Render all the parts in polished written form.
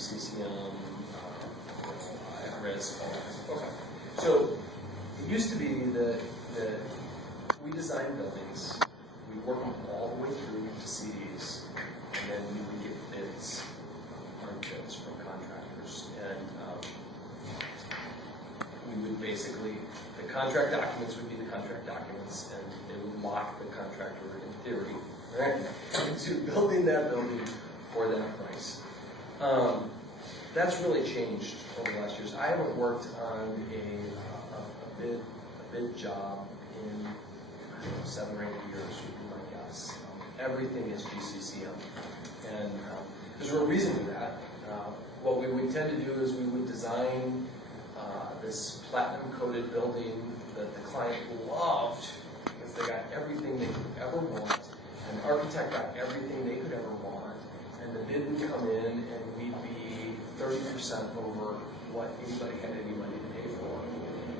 CCM, at-risk, all that. Okay. So it used to be that we design buildings, we work them all the way through to CDs, and then we would get bids, hard bids from contractors. And we would basically, the contract documents would be the contract documents, and they would lock the contractor in theory, right, into building that building for that price. That's really changed over the last years. I haven't worked on a bid job in, I don't know, 7 or 8 years would be my guess. Everything is GCCM, and there's a real reason for that. What we would tend to do is we would design this platinum-coated building that the client loved because they got everything they could ever want, and the architect got everything they could ever want, and the bid would come in and we'd be 30% over what anybody had any money to pay for.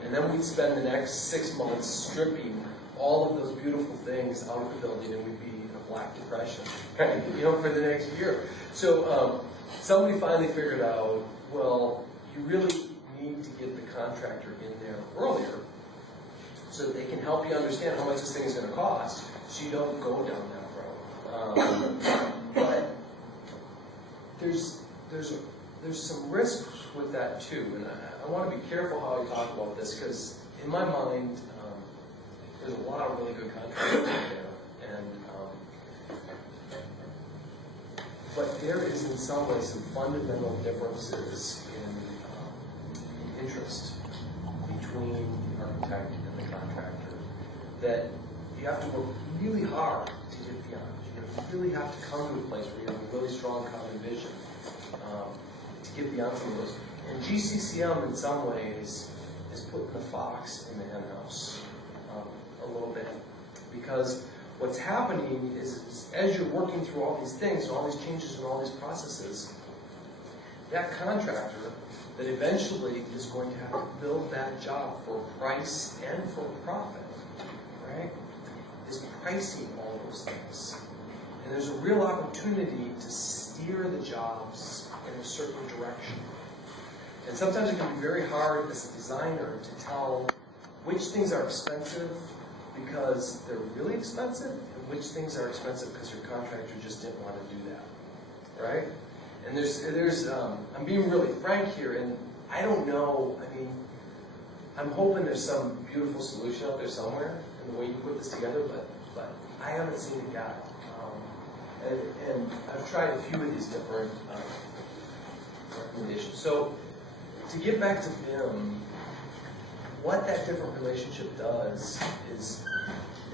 And then we'd spend the next 6 months stripping all of those beautiful things out of the building, and we'd be in a black depression, right? You know, for the next year. So somebody finally figured out, well, you really need to get the contractor in there earlier so that they can help you understand how much this thing is going to cost, so you don't go down that road. But there's some risks with that too, and I want to be careful how I talk about this, because in my mind, there's a lot of really good contractors out there, and but there is in some ways some fundamental differences in interest between the architect and the contractor that you have to work really hard to get beyond. You really have to come to a place where you have a really strong common vision to get beyond some of those. And GCCM in some ways is putting the fox in the henhouse a little bit, because what's happening is as you're working through all these things, all these changes and all these processes, that contractor that eventually is going to have to build that job for price and for profit, right, is pricing all those things. And there's a real opportunity to steer the jobs in a certain direction. And sometimes it can be very hard as a designer to tell which things are expensive because they're really expensive, and which things are expensive because your contractor just didn't want to do that, right? And I'm being really frank here, and I don't know, I mean, I'm hoping there's some beautiful solution out there somewhere in the way you put this together, but I haven't seen it yet. And I've tried a few of these different recommendations. So to get back to BIM, what that different relationship does is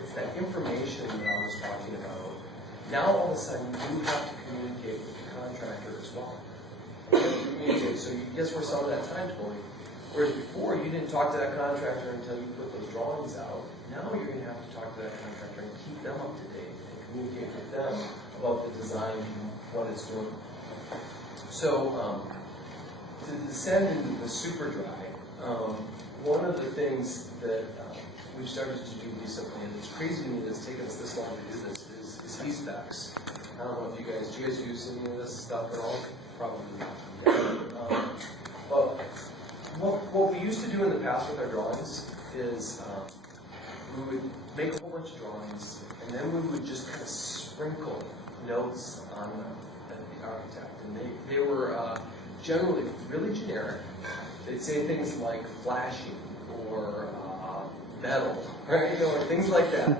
it's that information that I was talking about. Now all of a sudden you have to communicate with the contractor as well. You have to communicate, so guess where some of that time's going. Whereas before you didn't talk to that contractor until you put those drawings out. Now you're going to have to talk to that contractor and keep them up to date and communicate with them about the design and what it's doing. So to descend into the super dry, one of the things that we've started to do recently, and it's crazy to me that it's taken us this long to do this, is e-specs. I don't know if do you guys use any of this stuff at all? Probably not. But what we used to do in the past with our drawings is we would make a whole bunch of drawings, and then we would just kind of sprinkle notes on the architect. And they were generally really generic. They'd say things like flashing or metal, right? You know, or things like that.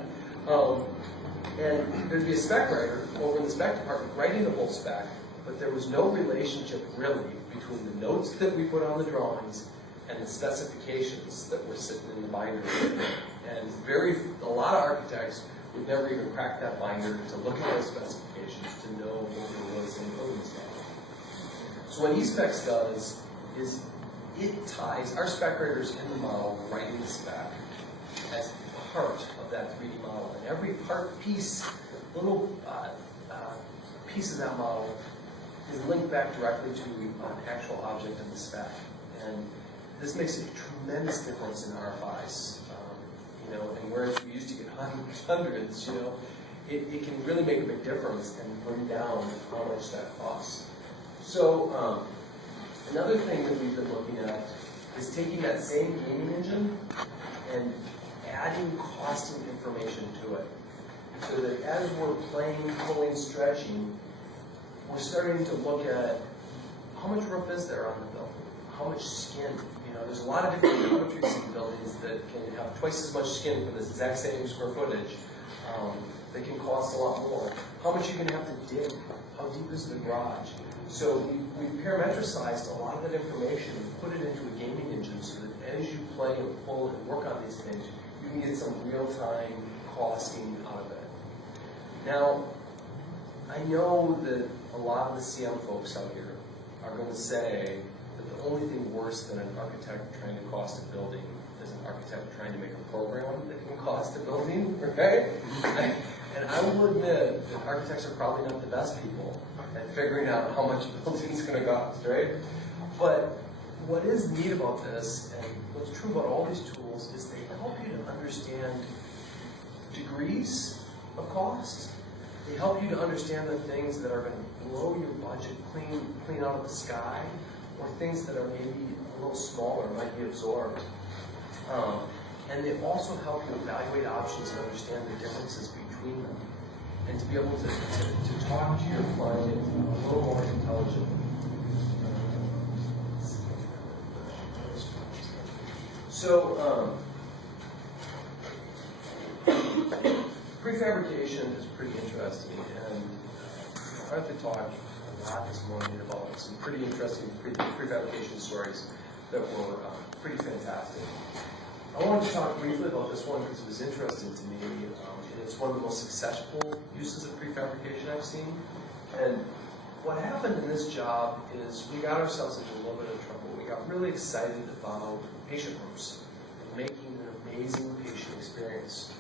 And there'd be a spec writer over in the spec department writing the whole spec, but there was no relationship really between the notes that we put on the drawings and the specifications that were sitting in the binder. And a lot of architects would never even crack that binder to look at those specifications to know what there was in the building standard. So what e-specs does is it ties our spec writers in the model writing the spec as part of that 3D model. And every piece, little piece of that model is linked back directly to an actual object in the spec. And this makes a tremendous difference in RFIs. You know, and whereas we used to get hundreds, you know, it can really make a big difference and bring down how much that costs. So another thing that we've been looking at is taking that same gaming engine and adding costing information to it. So that as we're playing, pulling, stretching, we're starting to look at how much roof is there on the building, how much skin. You know, there's a lot of different geometries in buildings that can have twice as much skin for this exact same square footage. That can cost a lot more. How much you're going to have to dig? How deep is the garage? So we've parametricized a lot of that information and put it into a gaming engine so that as you play and pull and work on these things, you can get some real-time costing out of it. Now, I know that a lot of the CM folks out here are going to say that the only thing worse than an architect trying to cost a building is an architect trying to make a program that can cost a building, right? And I will admit that architects are probably not the best people at figuring out how much a building's going to cost, right? But what is neat about this, and what's true about all these tools, is they help you to understand degrees of cost. They help you to understand the things that are going to blow your budget clean out of the sky, or things that are maybe a little smaller, might be absorbed. And they also help you evaluate options and understand the differences between them, and to be able to talk to your client a little more intelligently. So, prefabrication is pretty interesting, and Arthur talked a lot this morning about some pretty interesting prefabrication stories that were pretty fantastic. I wanted to talk briefly about this one because it was interesting to me, and it's one of the most successful uses of prefabrication I've seen. And what happened in this job is we got ourselves into a little bit of trouble. We got really excited about patient rooms and making an amazing patient experience.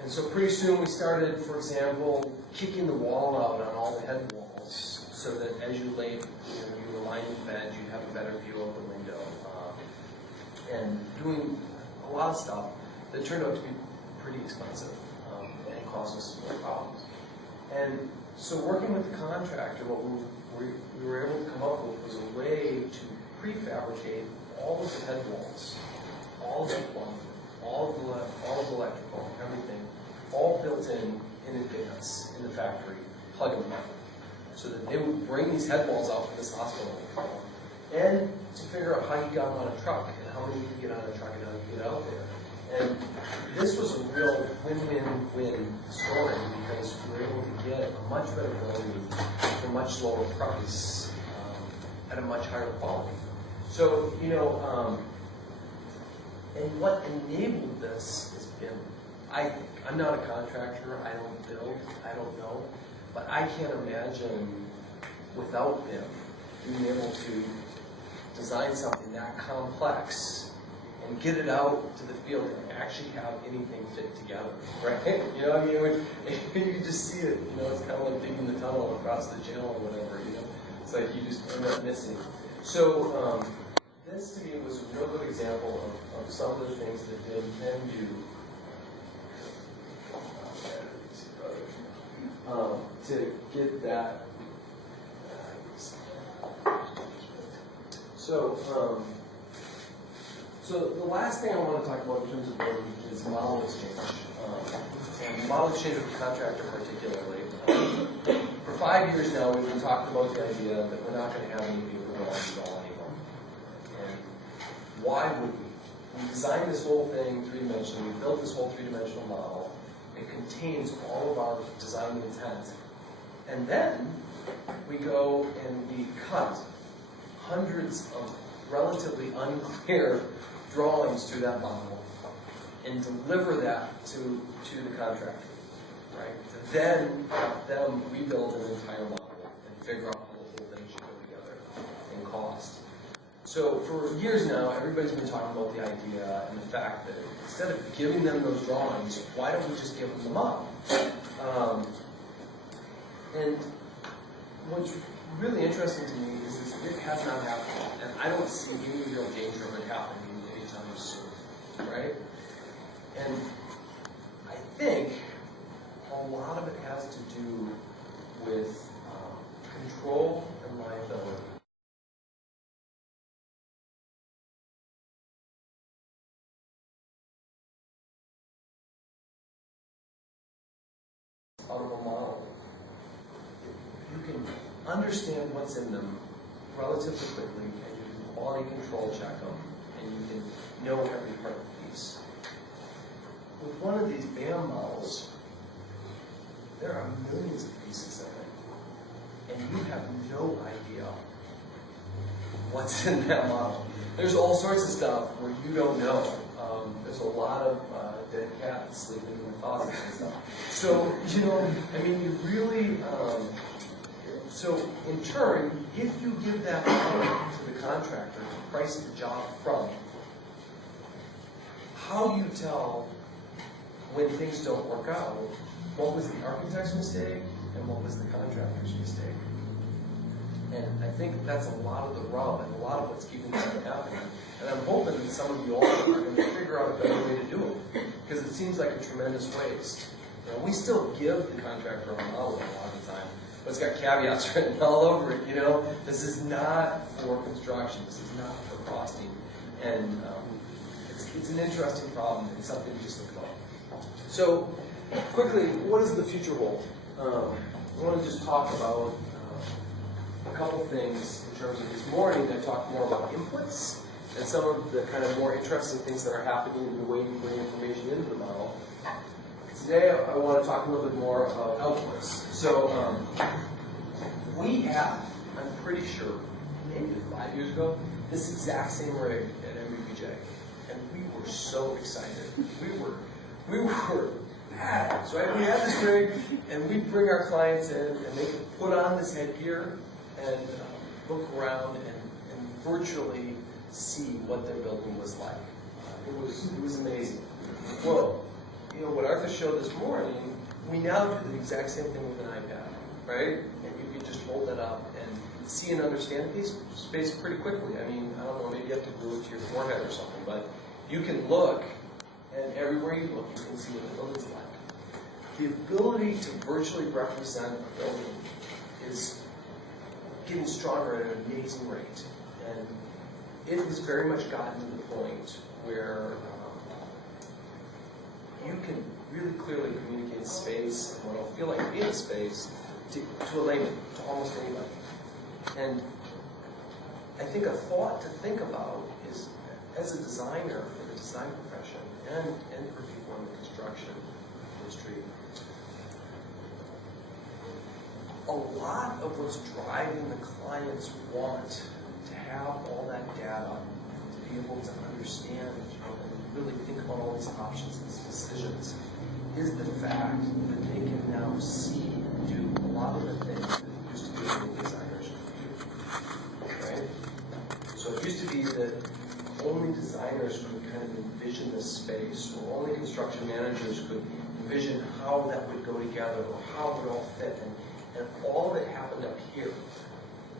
And so pretty soon we started, for example, kicking the wall out on all the head walls so that as you laid, you aligned the bed, you'd have a better view of the window. And doing a lot of stuff that turned out to be pretty expensive and caused us some problems. And so working with the contractor, what we were able to come up with was a way to prefabricate all of the head walls, all of the plumbing, all of the electrical, everything, all built in advance in the factory, plug and play, so that they would bring these head walls out from this hospital, and to figure out how you got them on a truck, and how many you can get on a truck, and how you get out there. And this was a real win-win-win story because we were able to get a much better building for a much lower price at a much higher quality. So, and what enabled this is BIM. I think. I'm not a contractor, I don't build, I don't know, but I can't imagine without BIM being able to design something that complex and get it out to the field and actually have anything fit together, right? You know, I mean, you just see it, it's kind of like digging the tunnel across the jail or whatever, It's like you just end up missing. So, this to me was a real good example of some of the things that BIM can do to get that. So the last thing I want to talk about in terms of building is model exchange. And model exchange with the contractor particularly. For 5 years now, we've been talking about the idea that we're not going to have any people go on install anymore. And why would we? We designed this whole thing three-dimensionally. We built this whole three-dimensional model. It contains all of our design intent. And then we go and we cut hundreds of relatively unclear drawings to that model and deliver that to the contractor, right? To then have them rebuild an entire model and figure out how the whole thing should go together and cost. So for years now, everybody's been talking about the idea and the fact that instead of giving them those drawings, why don't we just give them the model? And what's really interesting to me is that it has not happened, and I don't see any real danger of it happening anytime soon, right? And I think a lot of it has to do with control and liability. out of a model, you can understand what's in them relatively quickly, and you can quality control check them, and you can know every part of the piece. With one of these BAM models, there are millions of pieces in it, and you have no idea what's in that model. There's all sorts of stuff where you don't know. There's a lot of dead cats sleeping in the closet and stuff. So, you know, I mean, you really, so in turn, if you give that money to the contractor to price the job from, how do you tell when things don't work out, what was the architect's mistake and what was the contractor's mistake? And I think that's a lot of the rub and a lot of what's keeping that from happening. And I'm hoping that some of you all are going to figure out a better way to do it, because it seems like a tremendous waste. You know, we still give the contractor a model a lot of the time, but it's got caveats written all over it. You know, this is not for construction. This is not for costing. And it's an interesting problem and something to just look about. So, quickly, what does the future hold? I want to just talk about a couple things in terms of this morning. I talked more about inputs and some of the kind of more interesting things that are happening in the way you bring information into the model. Today, I want to talk a little bit more about outputs. So, we had, I'm pretty sure, maybe 5 years ago, this exact same rig at NBBJ, and we were so excited. We were mad. So we had this rig, and we'd bring our clients in, and they could put on this headgear and look around and virtually see what their building was like. It was amazing. Well, you know, what Arthur showed this morning, we now do the exact same thing with an iPad, right? And you can just hold that up and see and understand space pretty quickly. I mean, I don't know, maybe you have to glue it to your forehead or something, but you can look, and everywhere you look, you can see what the building's like. The ability to virtually represent a building is getting stronger at an amazing rate. And it has very much gotten to the point where you can really clearly communicate space and what it'll feel like to be in space to a layman, to almost anybody. And I think a thought to think about is, as a designer for the design profession and for people in the construction industry, a lot of what's driving the client's want to have all that data, to be able to understand and really think about all these options and decisions, is the fact that they can now see and do a lot of the things that used to be that designers could do. Right? So it used to be that only designers could kind of envision this space, or only construction managers could envision how that would go together, or how it would all fit. And all of it happened up here.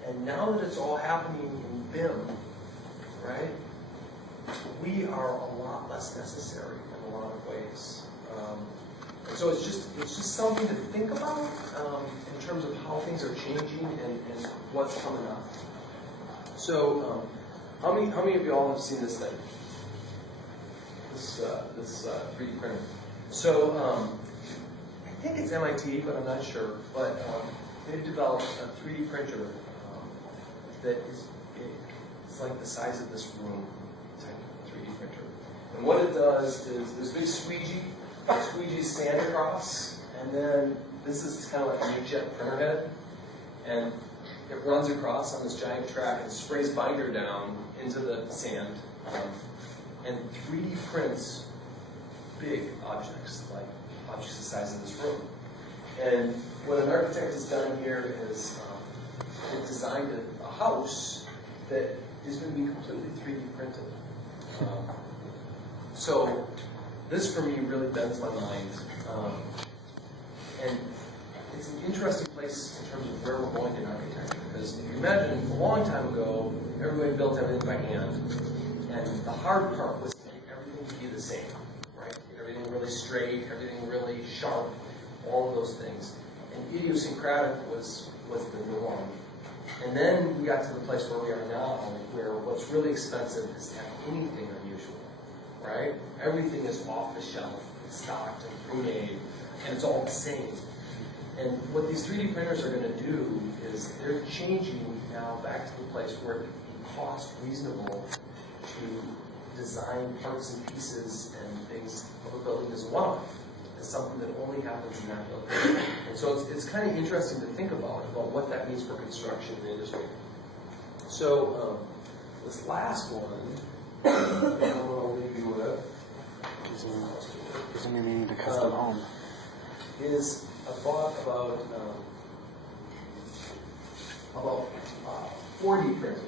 And now that it's all happening in BIM, right, we are a lot less necessary in a lot of ways. And so it's just something to think about in terms of how things are changing and what's coming up. So, how many of you all have seen this thing? This 3D printer. So, I think it's MIT, but I'm not sure. But they've developed a 3D printer that is big. It's like the size of this room, type of 3D printer. And what it does is there's a big squeegee sand across, and then this is kind of like an inkjet printer head, and it runs across on this giant track and sprays binder down into the sand, and 3D prints big objects, like objects the size of this room. And what an architect has done here is they've designed a house that is going to be completely 3D printed. So this for me really bends my mind. And it's an interesting place in terms of where we're going in architecture. Because if you imagine, a long time ago, everybody built everything by hand. And the hard part was to make everything to be the same. Right? Everything really straight, everything really sharp, all of those things. And idiosyncratic was the norm. And then we got to the place where we are now, where what's really expensive is to have anything unusual, right? Everything is off the shelf, it's stocked and pre-made, and it's all the same. And what these 3D printers are going to do is they're changing now back to the place where it can be cost reasonable to design parts and pieces and things of a building as a one-off, as something that only happens in that building. And so it's kind of interesting to think about what that means for construction in the industry. So this last one, I'll leave you with, Isn't it needing to custom home? is a thought about 4D printing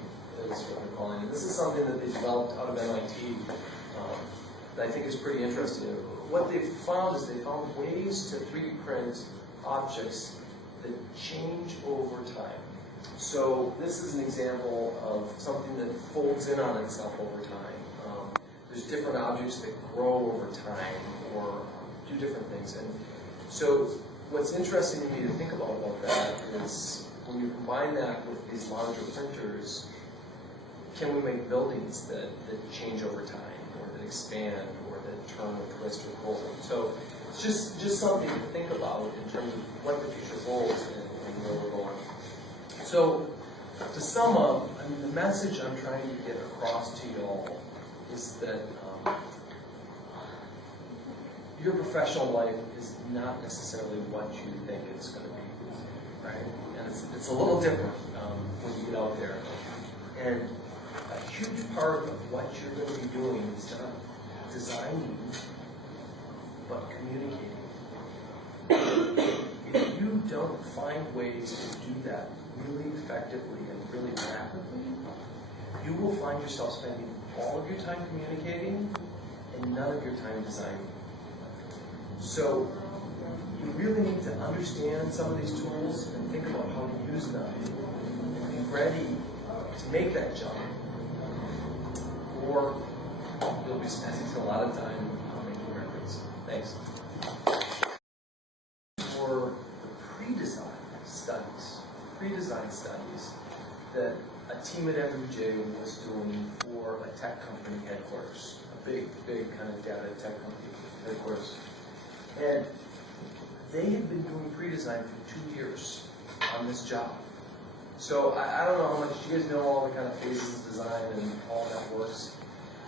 is what they're calling it. This is something that they developed out of MIT that I think is pretty interesting. What they've found is they found ways to 3D print objects that change over time. So this is an example of something that folds in on itself over time. There's different objects that grow over time or do different things. And so what's interesting to me to think about that is when you combine that with these larger printers, can we make buildings that change over time or that expand or that turn or twist or roll? So it's just something to think about in terms of what the future holds and where we're going. So to sum up, I mean, the message I'm trying to get across to you all is that your professional life is not necessarily what you think it's going to be, right? And it's a little different when you get out there. And a huge part of what you're going to be doing is not designing, but communicating. If you don't find ways to do that really effectively and really rapidly, you will find yourself spending all of your time communicating and none of your time designing. So you really need to understand some of these tools and think about how to use them and be ready to make that jump, or you'll be spending a lot of time making records. Thanks. For the pre-design studies that a team at NBBJ was doing for a tech company headquarters, a big kind of data tech company headquarters. And they had been doing pre-design for 2 years on this job. So I don't know how much you guys know all the kind of phases of design and all that works.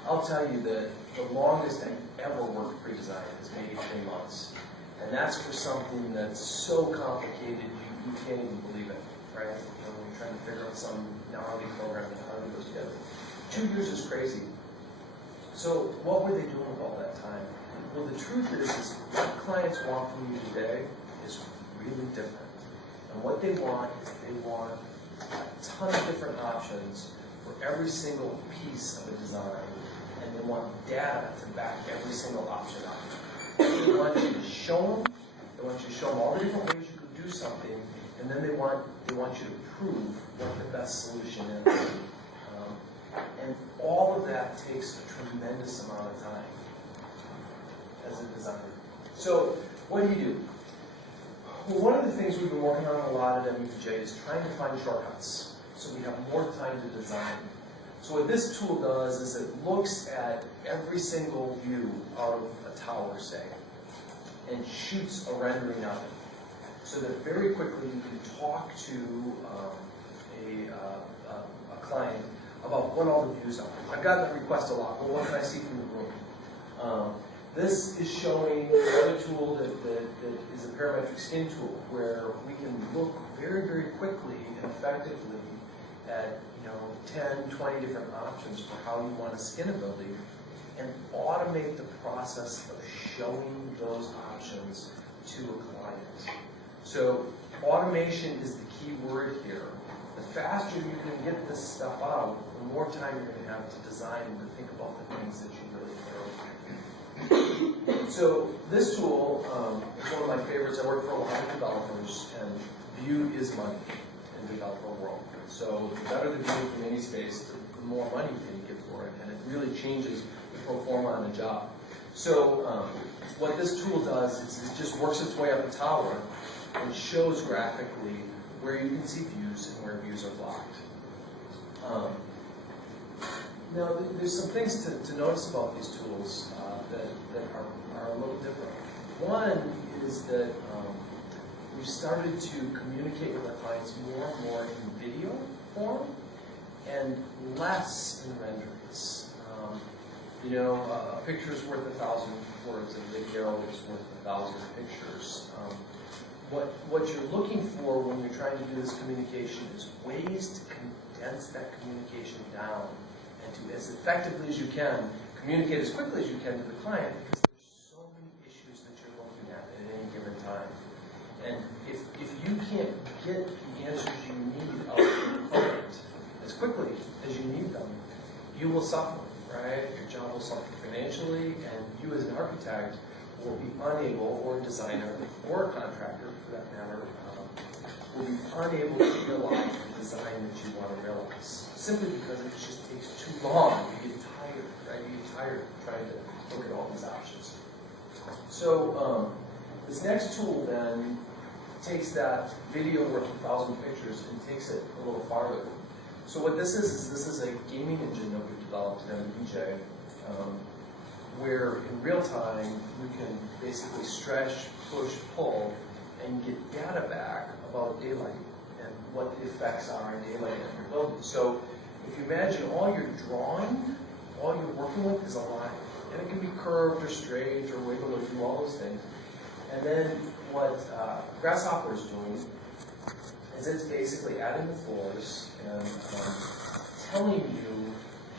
I'll tell you that the longest I ever worked pre-design is maybe 3 months. And that's for something that's so complicated you can't even believe it, right? You know, when you're trying to figure out some gnarly program that hardly goes together. 2 years is crazy. So what were they doing with all that time? Well, the truth is what clients want from you today is really different. And what they want is they want a ton of different options for every single piece of a design, and they want data to back every single option up. They want you to show them. They want you to show them all the different ways you could do something, and then they want you to prove what the best solution is. And all of that takes a tremendous amount of time as a designer. So what do? Well, one of the things we've been working on a lot at MBBJ is trying to find shortcuts so we have more time to design. So what this tool does is it looks at every single view out of a tower, say, and shoots a rendering of it. So that very quickly you can talk to a client about what all the views are. I've gotten that request a lot. Well, what can I see from the room? This is showing another tool that is a parametric skin tool, where we can look very, very quickly and effectively at 10, 20 different options for how you want to skin a building, and automate the process of showing those options to a client. So automation is the key word here. The faster you can get this stuff out, the more time you're going to have to design and to think about the things that you really care about. So this tool is one of my favorites. I work for a lot of developers, and view is money in the developer world. So the better the view from any space, the more money you can get for it, and it really changes the pro forma on the job. So what this tool does is it just works its way up a tower and shows graphically where you can see views and where views are blocked. Now, there's some things to notice about these tools that are a little different. One is that we've started to communicate with our clients more and more in video form and less in renderings. You know, a picture is worth 1,000 words, and a video is worth 1,000 pictures. What you're looking for when you're trying to do this communication is ways to condense that communication down and to, as effectively as you can, communicate as quickly as you can to the client, because there's so many issues that you're looking at any given time. And if you can't get the answers you need out of your client as quickly as you need them, you will suffer, right? Your job will suffer financially, and you as an architect will be unable, or a designer, or a contractor for that matter, will be unable to realize the design that you want to realize, simply because it just takes too long. You get tired, right? You get tired trying to look at all these options. So this next tool then takes that video worth 1,000 pictures and takes it a little farther. So what this is a gaming engine that we've developed at NBBJ, where in real time you can basically stretch, push, pull, and get data back about daylighting and what the effects are in daylighting in your building. So if you imagine all you're drawing, all you're working with is a line. And it can be curved or straight or wiggle or do all those things. And then what Grasshopper is doing is it's basically adding the floors and telling you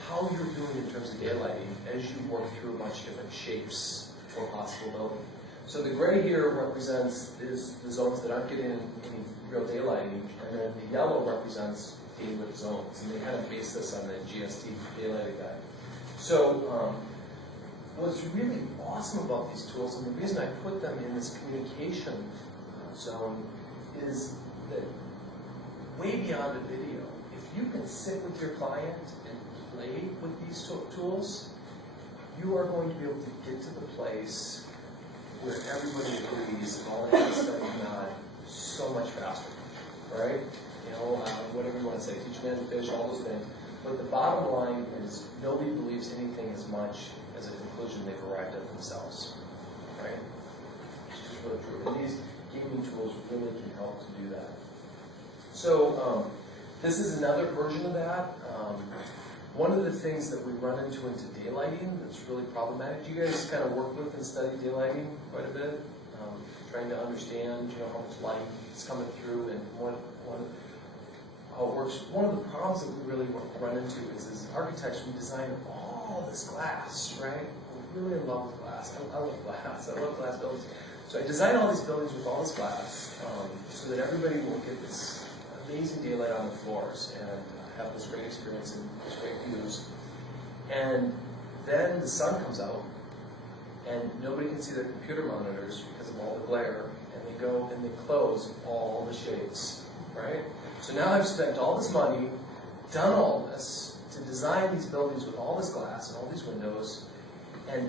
how you're doing in terms of daylighting as you work through a bunch of different shapes for possible building. So the gray here represents is the zones that aren't getting any real daylighting, and then the yellow represents daylit zones. And they kind of base this on the GST daylighting guide. So what's really awesome about these tools, and the reason I put them in this communication zone, is that way beyond a video, if you can sit with your client and play with these tools, you are going to be able to get to the place where everybody agrees and all that is studying on so much faster, right? You know, whatever you want to say, teach man to fish, all those things. But the bottom line is nobody believes anything as much as a conclusion they've arrived at themselves, right? It's just really true. And these gaming tools really can help to do that. So this is another version of that. One of the things that we run into daylighting that's really problematic, you guys kind of work with and study daylighting quite a bit, trying to understand, you know, how much light is coming through and how it works. One of the problems that we really run into is as architects, we design all this glass, right? We're really in love with glass. I love glass. I love glass buildings. So I design all these buildings with all this glass so that everybody will get this amazing daylight on the floors and have this great experience and this great views. And then the sun comes out and nobody can see their computer monitors because of all the glare, and they go and they close all the shades, right? So now I've spent all this money, done all this to design these buildings with all this glass and all these windows, and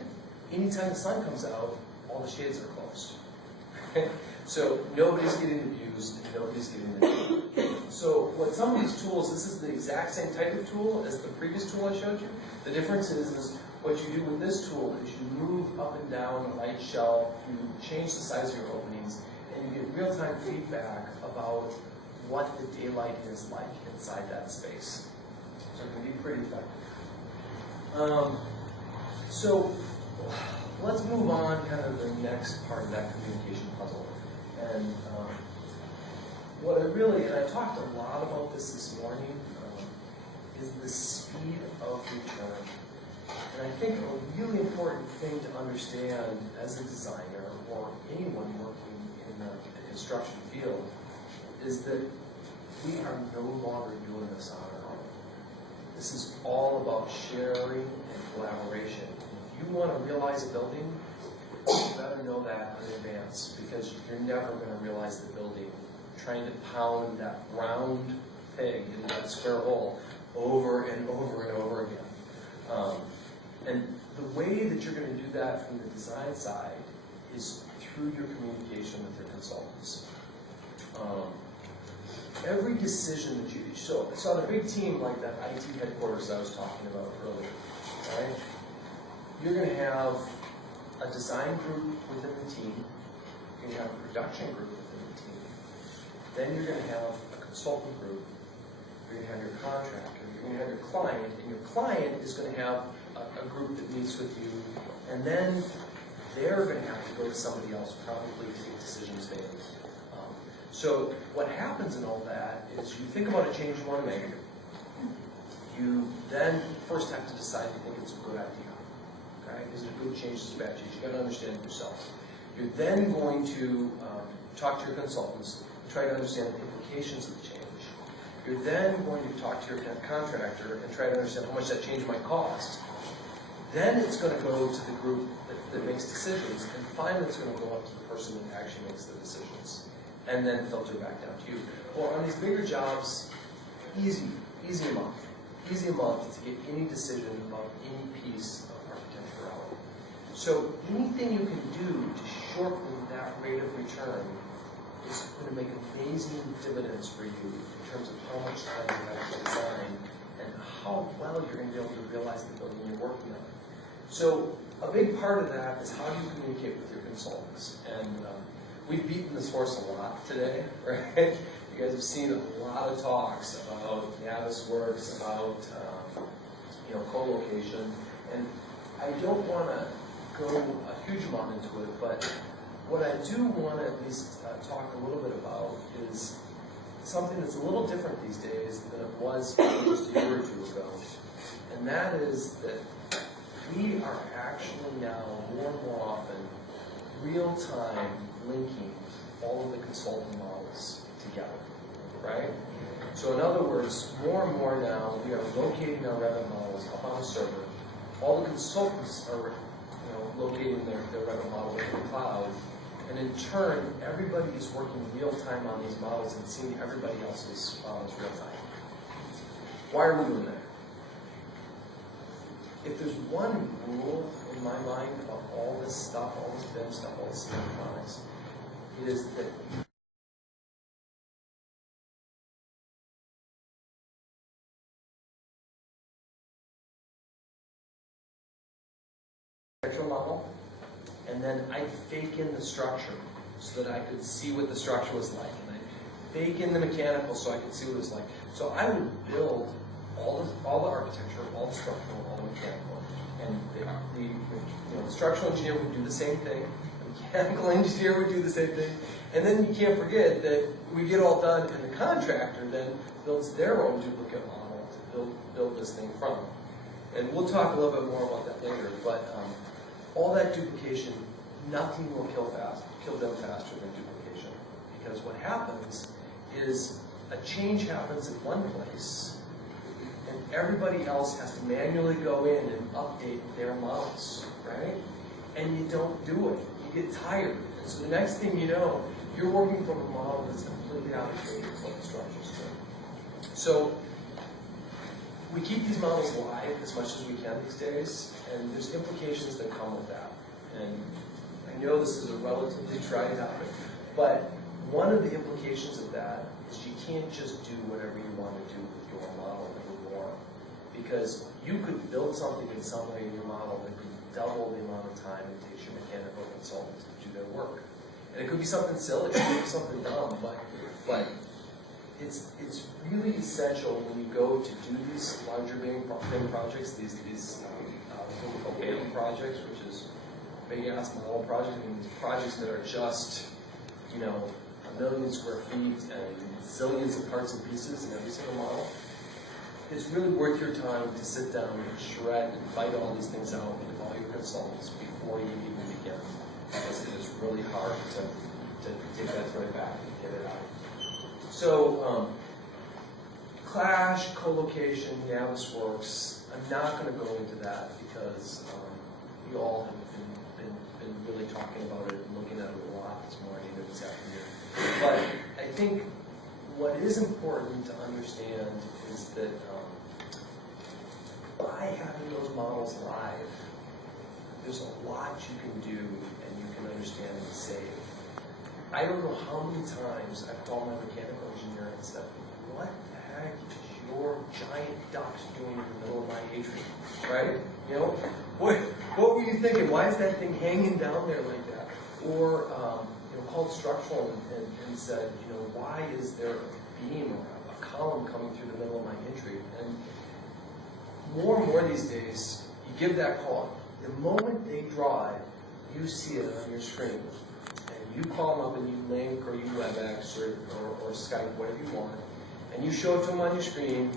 anytime the sun comes out, all the shades are closed. So nobody's getting the views and nobody's getting the view. So what some of these tools, this is the exact same type of tool as the previous tool I showed you. The difference is what you do with this tool is you move up and down the light shelf, you change the size of your openings, and you get real-time feedback about what the daylight is like inside that space. So it can be pretty effective. So let's move on kind of the next part of that communication puzzle. And what I really, and I talked a lot about this morning, is the speed of return. And I think a really important thing to understand as a designer or anyone working in the construction field is that we are no longer doing this on our own. This is all about sharing and collaboration. If you want to realize a building, you better know that in advance, because you're never going to realize the building trying to pound that round peg into that square hole over and over and over again. And the way that you're going to do that from the design side is through your communication with your consultants. Every decision that you, so on a big team like that IT headquarters I was talking about earlier, right? You're going to have a design group within the team, you're going to have a production group within the team, Then you're going to have a consultant group, you're going to have your contractor, you're going to have your client, and your client is going to have a group that meets with you, and then they're going to have to go to somebody else probably to get decisions made. So what happens in all that is you think about a change you want to make. You then first have to decide if you think it's a good idea. Okay? Is it a good change, is it a bad change? You've got to understand it yourself. You're then going to talk to your consultants, try to understand the implications of the change. You're then going to talk to your contractor and try to understand how much that change might cost. Then it's going to go to the group that makes decisions, and finally it's going to go up to the person that actually makes the decisions, and then filter back down to you. Or on these bigger jobs, easy a month. Easy a month to get any decision about any piece of architecture out. So anything you can do to shorten that rate of return is going to make amazing dividends for you in terms of how much time you have to design and how well you're going to be able to realize the building you're working on. So a big part of that is how you communicate with your consultants. And we've beaten this horse a lot today, right? You guys have seen a lot of talks about Navisworks, about co-location, and I don't want to go a huge amount into it, but what I do want to at least talk a little bit about is something that's a little different these days than it was just a year or two ago, and that is that we are actually now more and more often real-time linking all of the consulting models together, right? So in other words, more and more now, we are locating our Revit models up on a server. All the consultants are locating their Revit models in the cloud. And in turn, everybody is working real time on these models and seeing everybody else's models real time. Why are we doing that? If there's one rule in my mind about all this stuff, all this BIM stuff, all this electronics, it is that model, and then I fake in the structure so that I could see what the structure was like, and I fake in the mechanical so I could see what it was like. So I would build all the architecture, all the structural, all the mechanical, and the structural engineer would do the same thing, the mechanical engineer would do the same thing, and then you can't forget that we get all done, and the contractor then builds their own duplicate model to build this thing from. And we'll talk a little bit more about that later, but all that duplication, nothing will kill them faster than duplication. Because what happens is a change happens in one place, and everybody else has to manually go in and update their models, right? And you don't do it. You get tired. And so the next thing you know, you're working from a model that's completely out of date with what the structure's doing. So we keep these models live as much as we can these days, and there's implications that come with that. And I know this is a relatively dry topic, but one of the implications of that is you can't just do whatever you want to do with your model anymore. Because you could build something in some way in your model that could double the amount of time it takes your mechanical consultants to do their work. And it could be something silly, it could be something dumb, but it's really essential when you go to do these larger BIM projects, these what we call BIM projects, which is big ass model projects, I mean, these projects that are just, a million square feet and zillions of parts and pieces in every single model. It's really worth your time to sit down and shred and fight all these things out with all your consultants before you even begin. Because it is really hard to take that thread back and get it out. So, Clash, co-location, Navisworks, I'm not going to go into that because we all have been really talking about it and looking at it a lot this morning and this afternoon. But I think what is important to understand is that by having those models live, there's a lot you can do and you can understand and save. I don't know how many times I've called my mechanical engineer and said, what the heck is your giant ducts doing in the middle of my atrium, right? What were you thinking? Why is that thing hanging down there like that? Or called structural and said, why is there a beam or a column coming through the middle of my entry? And more and more these days, you give that call. The moment they draw it, you see it on your screen. And you call them up and you link or you WebEx or Skype, whatever you want. And you show it to them on your screen,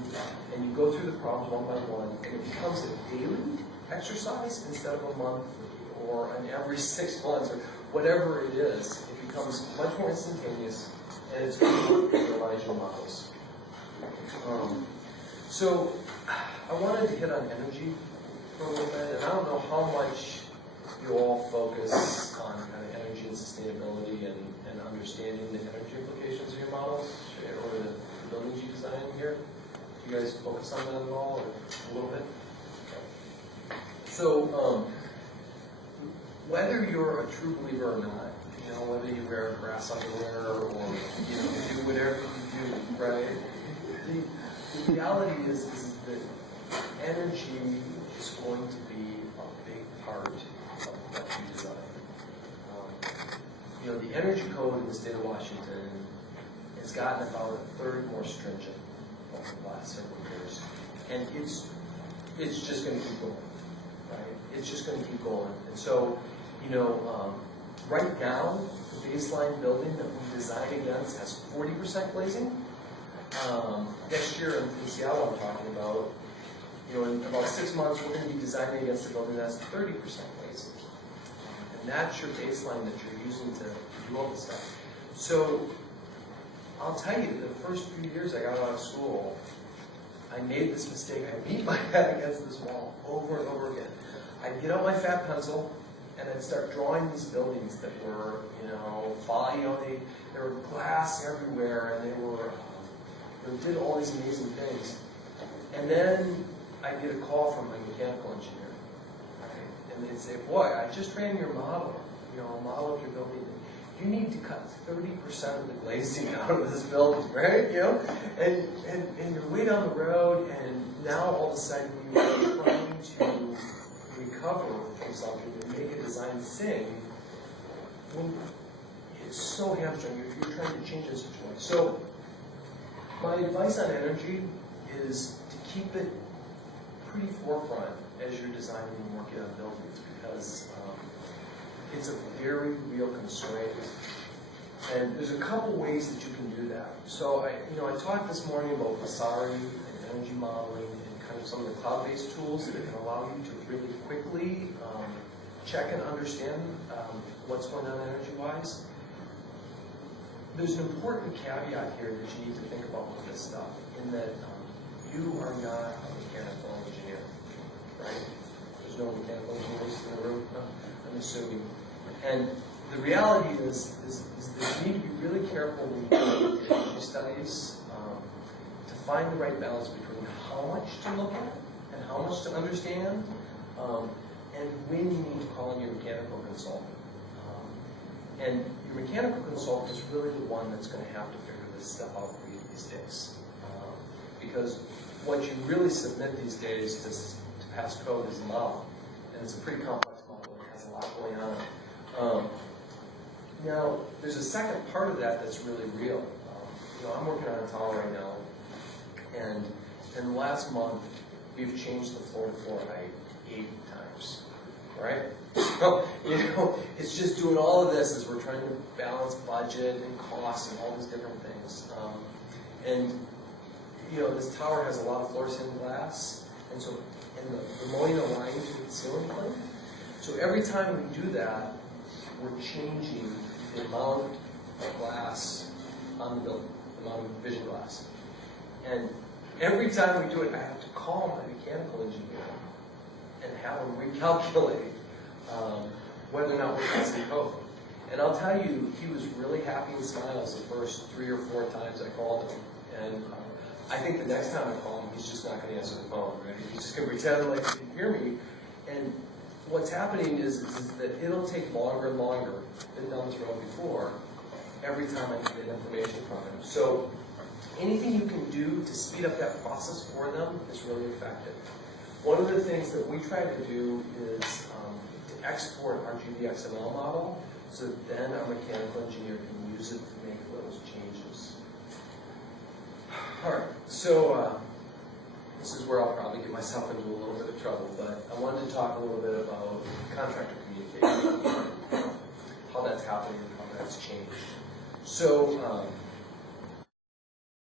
and you go through the problems one by one, and it becomes a daily exercise instead of a month or an every 6 months or whatever it is. It becomes much more instantaneous, and it's going to realize your models. So I wanted to hit on energy for a little bit, and I don't know how much you all focus on kind of energy and sustainability and understanding the energy implications of your models or the buildings you design here. Do you guys focus on that at all, or a little bit? Okay. So whether you're a true believer or not, whether you wear grass underwear or do whatever you do, right? The reality is that energy is going to be a big part of what you design. The energy code in the state of Washington has gotten about a third more stringent over the last several years, and it's just going to keep going, right? It's just going to keep going, and so right now the baseline building that we design against has 40% glazing. Next year in Seattle, I'm talking about, in about 6 months, we're going to be designing against a building that's 30% glazing. And that's your baseline that you're using to do all this stuff. So I'll tell you, the first few years I got out of school, I made this mistake. I beat my head against this wall over and over again. I'd get out my fat pencil, and I'd start drawing these buildings that were, there were glass everywhere, and they did all these amazing things. And then I'd get a call from my mechanical engineer, right? And they'd say, boy, I just ran your model, a model of your building. You need to cut 30% of the glazing out of this building, right? And you're way down the road, and now all of a sudden you're trying to recover from something and make a design sing when it's so hamstring. You're trying to change the situation. So my advice on energy is to keep it pretty forefront as you're designing and working on buildings, because it's a very real constraint. And there's a couple ways that you can do that. So I talked this morning about Vasari and energy modeling and kind of some of the cloud-based tools that can allow you to really quickly check and understand what's going on energy-wise. There's an important caveat here that you need to think about with this stuff, in that you are not a mechanical engineer, right? There's no mechanical engineers in the room, I'm assuming. And the reality is that you need to be really careful when you do energy studies to find the right balance between how much to look at and how much to understand, and when you need to call in your mechanical consultant. And your mechanical consultant is really the one that's going to have to figure this stuff out for you these days. Because what you really submit these days to pass code is a model. And it's a pretty complex model. It has a lot going on. Now, there's a second part of that that's really real. I'm working on a tower right now. And in the last month, we've changed the floor-to-floor height 8 times. Right? So, it's just doing all of this as we're trying to balance budget and costs and all these different things. This tower has a lot of fluorescent glass, and so the mowing aligned with the ceiling plate. So every time we do that, we're changing the amount of glass on the building, the amount of vision glass. And every time we do it, I have to call my mechanical engineer and have him recalculate whether or not we're passing code. And I'll tell you, he was really happy and smiles the first 3 or 4 times I called him. And I think the next time I call him, he's just not going to answer the phone, right? He's just going to pretend like he can hear me. And what's happening is that it'll take longer and longer than down this road before every time I get information from him. So anything you can do to speed up that process for them is really effective. One of the things that we try to do is to export our GDXML model, so then our mechanical engineer can use it to make those changes. All right, so this is where I'll probably get myself into a little bit of trouble, but I wanted to talk a little bit about contractor communication, how that's happening, how that's changed. So